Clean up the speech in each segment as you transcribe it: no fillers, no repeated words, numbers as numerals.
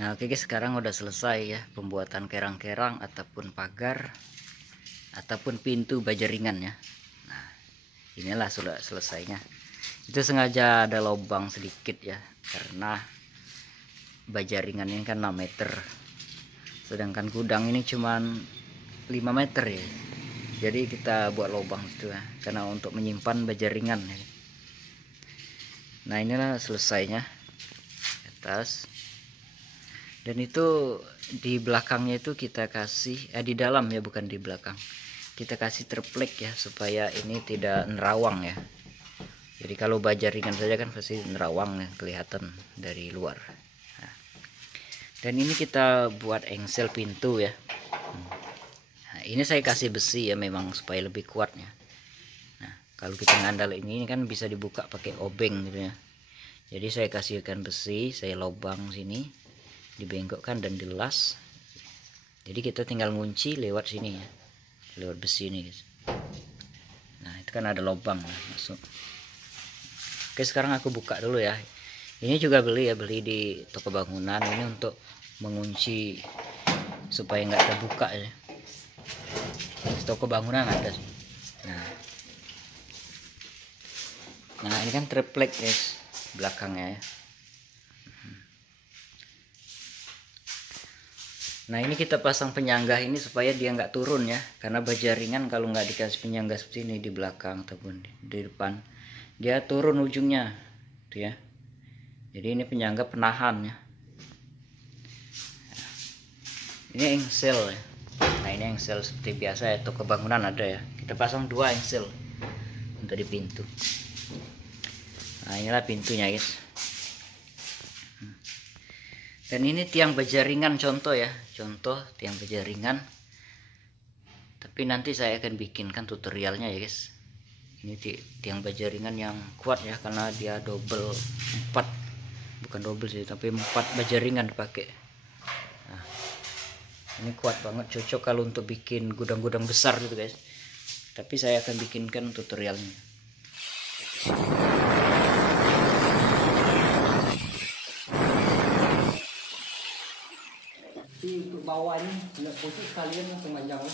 Nah oke guys, sekarang udah selesai ya pembuatan kerang-kerang ataupun pagar ataupun pintu baja ringan ya. Nah inilah sudah selesainya. Itu sengaja ada lubang sedikit ya, karena baja ringan ini kan 6 meter, sedangkan gudang ini cuman 5 meter ya. Jadi kita buat lubang itu ya, karena untuk menyimpan baja ringan ya. Nah inilah selesainya atas. Dan itu di belakangnya itu kita kasih di dalam ya, bukan di belakang, kita kasih triplek ya, supaya ini tidak nerawang ya. Jadi kalau baja ringan saja kan pasti nerawang ya, kelihatan dari luar. Nah, dan ini kita buat engsel pintu ya. Nah, ini saya kasih besi ya, memang supaya lebih kuatnya. Nah kalau kita ngandal ini kan bisa dibuka pakai obeng gitu ya. Jadi saya kasihkan besi, saya lubang sini, dibengkokkan dan dilas. Jadi kita tinggal ngunci lewat sini ya, lewat besi ini guys. Nah itu kan ada lubang masuk. Oke sekarang aku buka dulu ya. Ini juga beli di toko bangunan ini untuk mengunci supaya nggak terbuka ya. Di toko bangunan ada sih. Nah ini kan triplek guys belakangnya ya. Nah ini kita pasang penyangga ini supaya dia nggak turun ya, karena baja ringan kalau nggak dikasih penyangga seperti ini di belakang ataupun di depan, dia turun ujungnya tuh ya. Jadi ini penyangga penahan ya. Ini engsel ya. Nah ini engsel seperti biasa ya, toko bangunan ada ya. Kita pasang 2 engsel untuk di pintu. Nah inilah pintunya guys. Dan ini tiang baja ringan contoh ya, contoh tiang baja ringan. Tapi nanti saya akan bikinkan tutorialnya ya guys. Ini tiang baja ringan yang kuat ya, karena dia double 4, bukan double sih, tapi 4 baja ringan dipakai. Nah, ini kuat banget, cocok kalau untuk bikin gudang-gudang besar gitu guys. Tapi saya akan bikinkan tutorialnya. Untuk bawah ini tidak posisi sekalian sepanjang.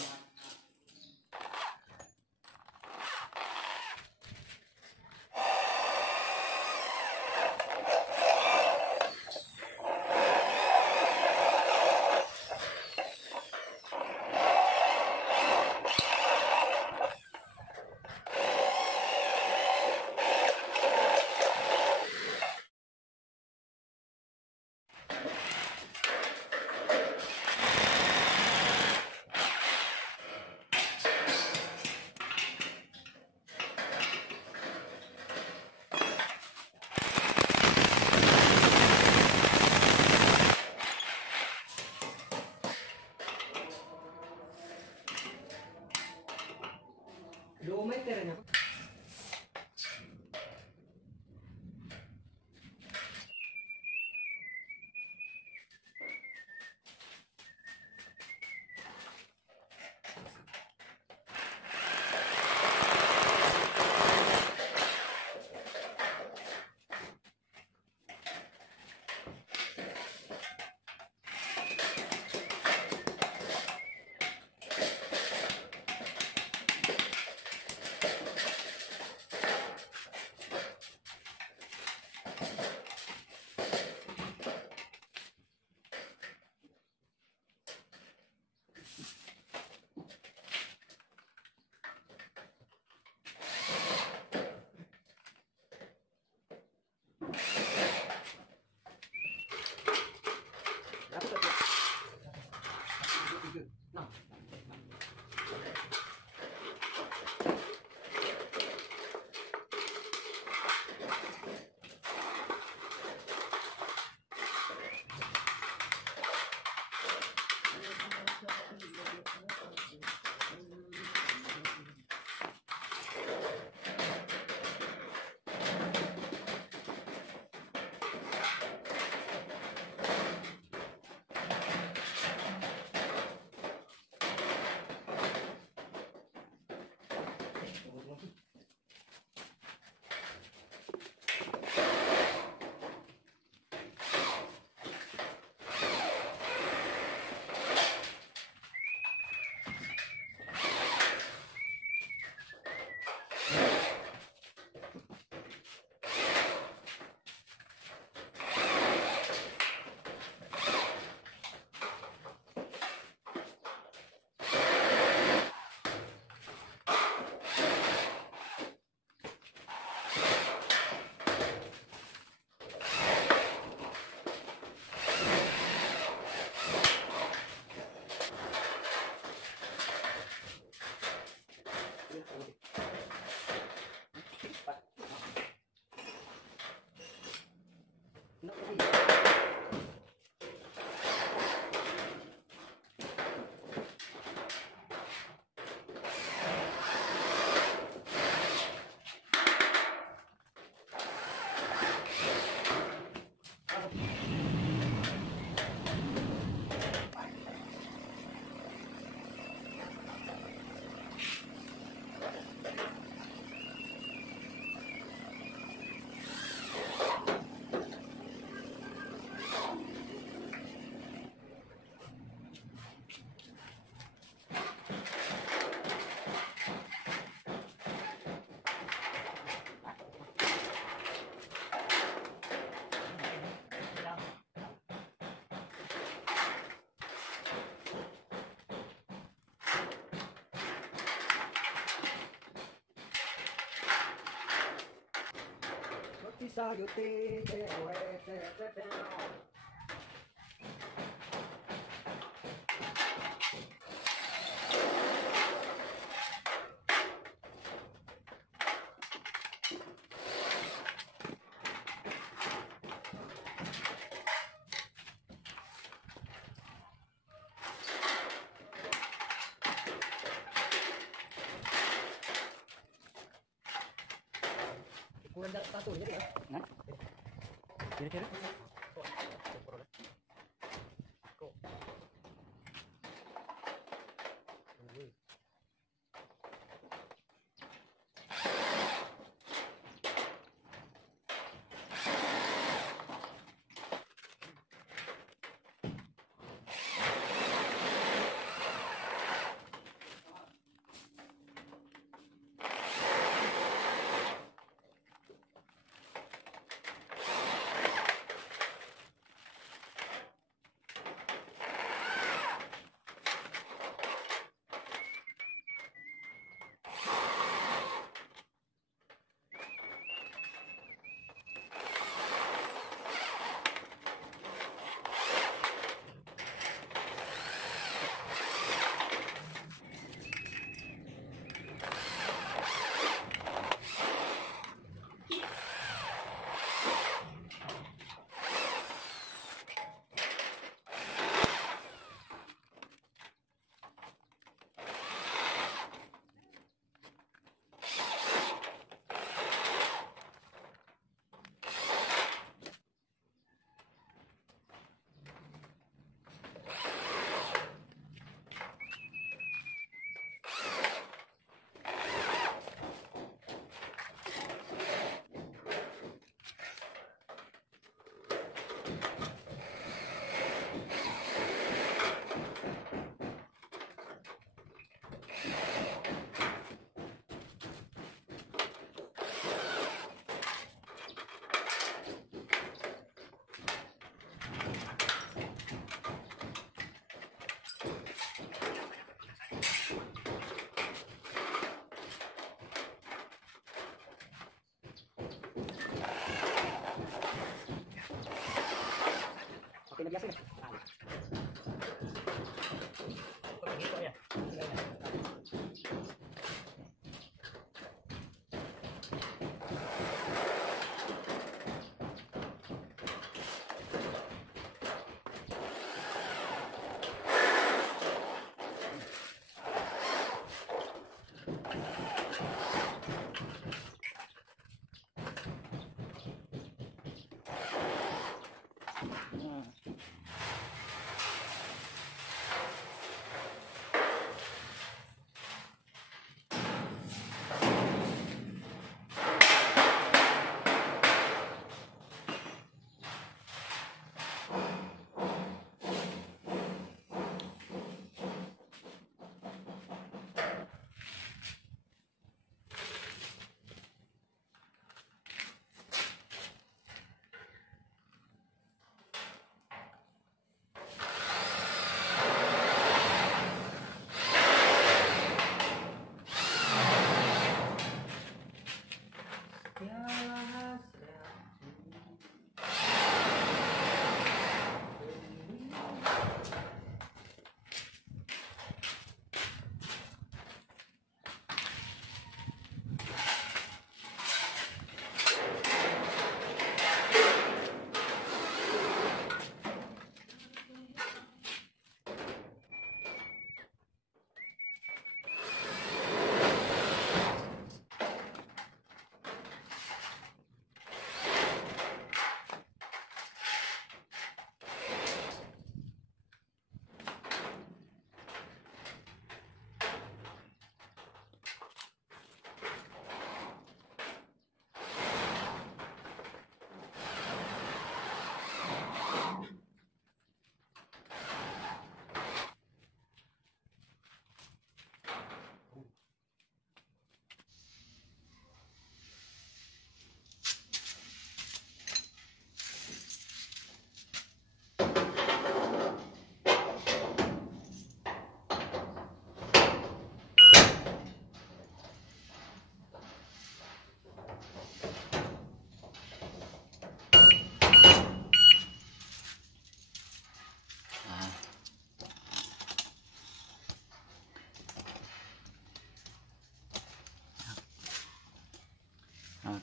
sayuti kurang jarak satu jadi ya. Nah, kira-kira pakai biasa ya. Begitu ya.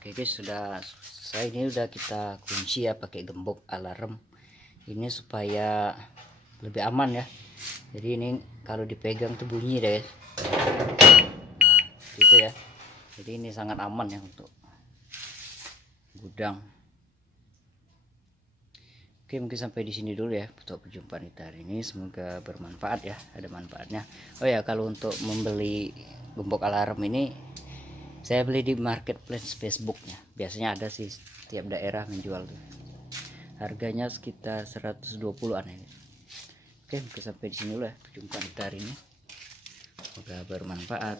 Oke guys, sudah selesai. Ini udah kita kunci ya pakai gembok alarm ini supaya lebih aman ya. Jadi ini kalau dipegang tuh bunyi deh guys. Nah, gitu ya. Jadi ini sangat aman ya untuk gudang. Oke, mungkin sampai di sini dulu ya untuk perjumpaan kita hari ini. Semoga bermanfaat ya, ada manfaatnya. Oh ya, kalau untuk membeli gembok alarm ini saya beli di marketplace Facebooknya. Biasanya ada sih, setiap daerah menjual tuh. Harganya sekitar 120-an ini. Oke, mungkin sampai di sini dulu ya perjumpaan kita hari ini. Semoga bermanfaat.